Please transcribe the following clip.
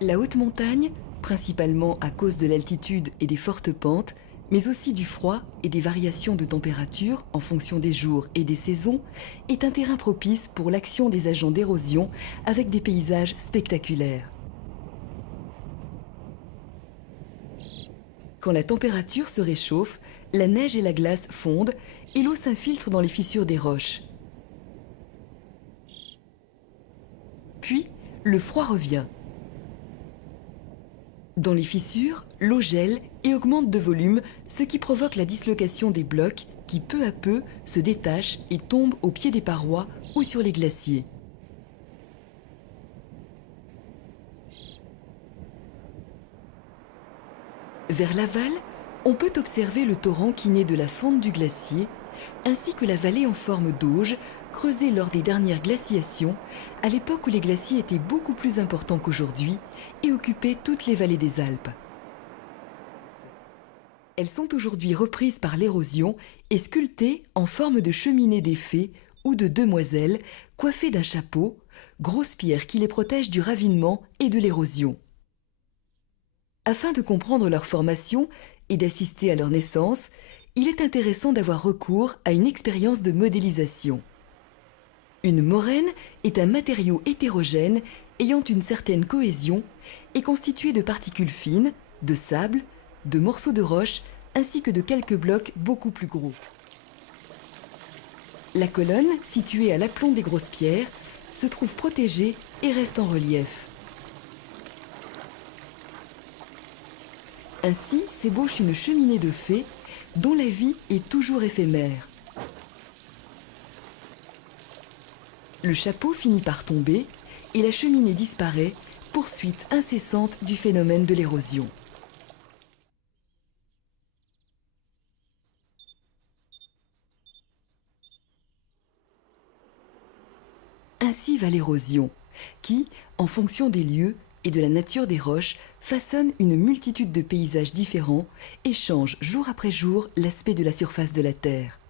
La haute montagne, principalement à cause de l'altitude et des fortes pentes, mais aussi du froid et des variations de température en fonction des jours et des saisons, est un terrain propice pour l'action des agents d'érosion avec des paysages spectaculaires. Quand la température se réchauffe, la neige et la glace fondent et l'eau s'infiltre dans les fissures des roches. Puis, le froid revient. Dans les fissures, l'eau gèle et augmente de volume, ce qui provoque la dislocation des blocs qui peu à peu se détachent et tombent au pied des parois ou sur les glaciers. Vers l'aval, on peut observer le torrent qui naît de la fonte du glacier, ainsi que la vallée en forme d'auge, creusée lors des dernières glaciations, à l'époque où les glaciers étaient beaucoup plus importants qu'aujourd'hui et occupaient toutes les vallées des Alpes. Elles sont aujourd'hui reprises par l'érosion et sculptées en forme de cheminée des fées ou de demoiselles coiffées d'un chapeau, grosse pierre qui les protège du ravinement et de l'érosion. Afin de comprendre leur formation et d'assister à leur naissance, il est intéressant d'avoir recours à une expérience de modélisation. Une moraine est un matériau hétérogène ayant une certaine cohésion et constitué de particules fines, de sable, de morceaux de roche ainsi que de quelques blocs beaucoup plus gros. La colonne, située à l'aplomb des grosses pierres, se trouve protégée et reste en relief. Ainsi s'ébauche une cheminée de fées dont la vie est toujours éphémère. Le chapeau finit par tomber et la cheminée disparaît, poursuite incessante du phénomène de l'érosion. Ainsi va l'érosion, qui, en fonction des lieux et de la nature des roches, façonne une multitude de paysages différents et change jour après jour l'aspect de la surface de la Terre.